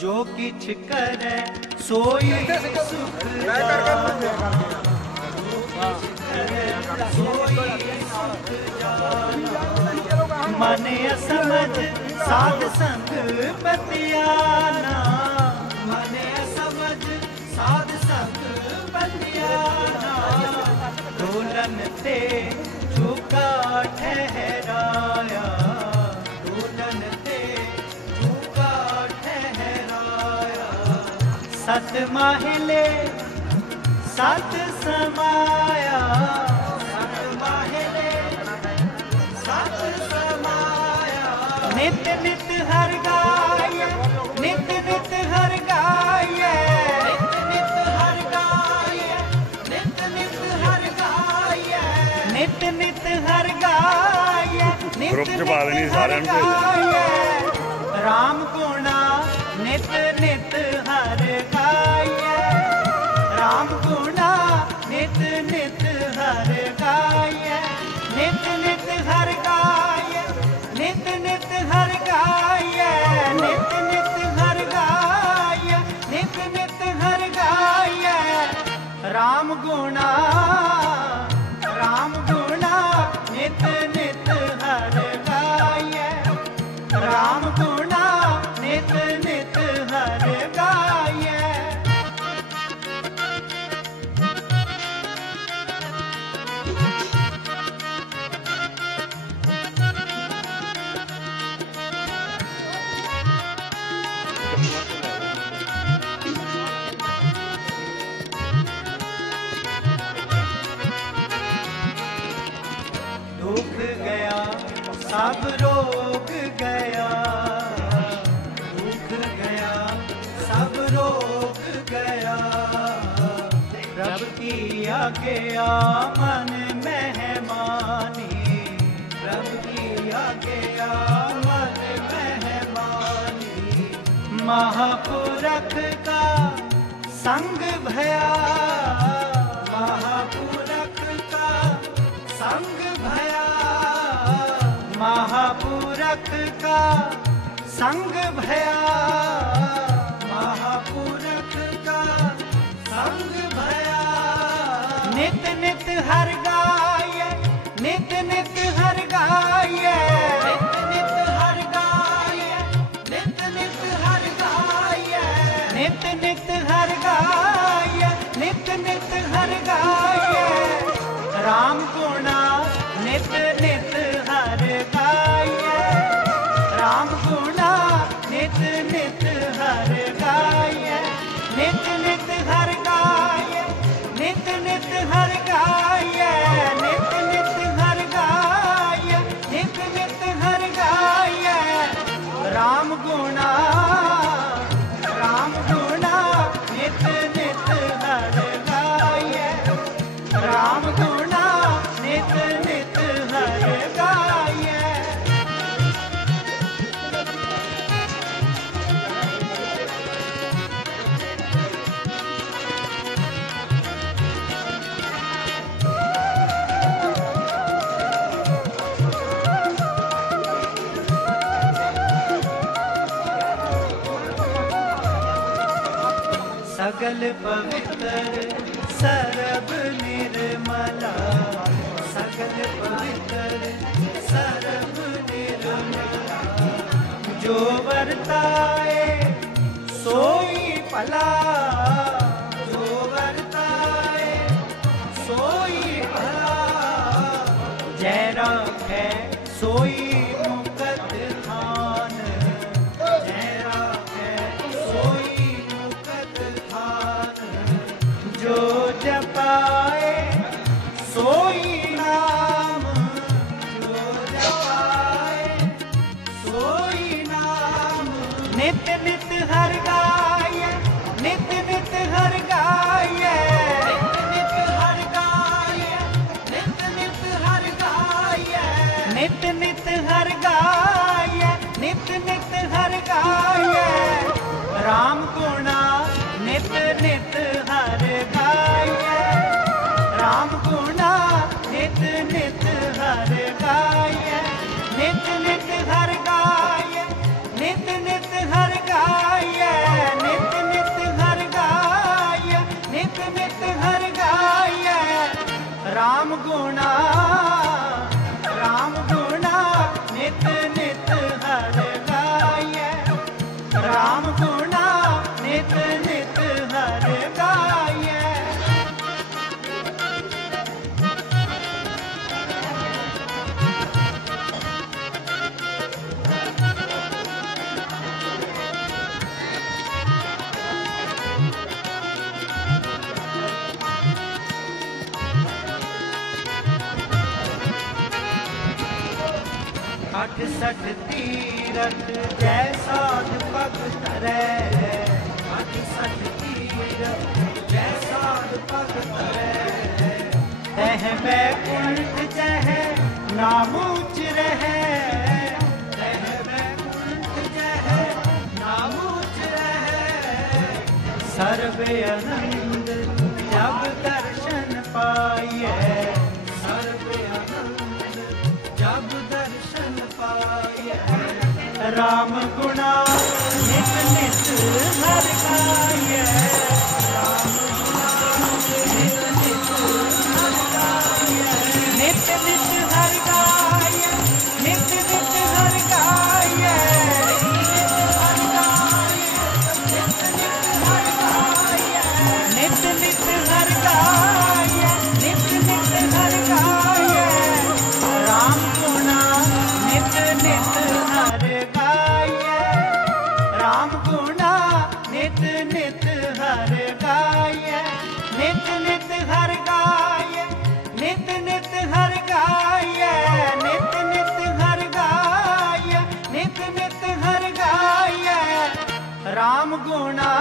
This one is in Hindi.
ਜੋ ਕਿਛ ਕਰੈ ਸੋਈ ਸੁਖ ਮੈਂ ਕਰਕੇ ਪੁੱਛਿਆ ਕਰਕੇ ਸੋਈ ਸੁਖ ਜਾਣਾ ਮਨ ਅਸਮਝ ਸਾਧ ਸੰਗ ਪਤਿਆਨਾ ਮਨ ਅਸਮਝ ਸਾਧ ਤੇ ਝੁਕਾ ਠਹਿਰਾਇਆ। सात माहले सात समाया सात माहले सात नित नित हर गाय नित नित हर गाय। नित नित हर गाय नित नित हर गाय। नित नित हर गाय नित नित हर गाय। राम कोणा नित नित हर गाय गुणा सब रोग गया दुख गया, सब रोग गया। रब की आज्ञा मन मेहमानी, रब की आज्ञा मन मेहमानी। महापुरख का संग भया, महापुरख का संग संग भया महापुरख का संग भया। नित नित हर गाय ਕਮਲ ਪਵਿੱਤਰ ਸਰਬ ਨਿਰਮਲਾ। ਸਗਲ ਪਵਿੱਤਰ ਸਰਬ ਨਿਰਮਲਾ। ਜੋ ਵਰਤਾਏ ਸੋਈ ਭਲਾ। ਸੋਈ अठ सठ तीरथ जैसा पग तरे सठ तीरथ जैसा पग तरे तह बैकुंठ जह नामूच रहे। तह बैकुंठ जह नामूच रहे। सर्व आनंद राम गुणा। नित नित हर गाइए गुणा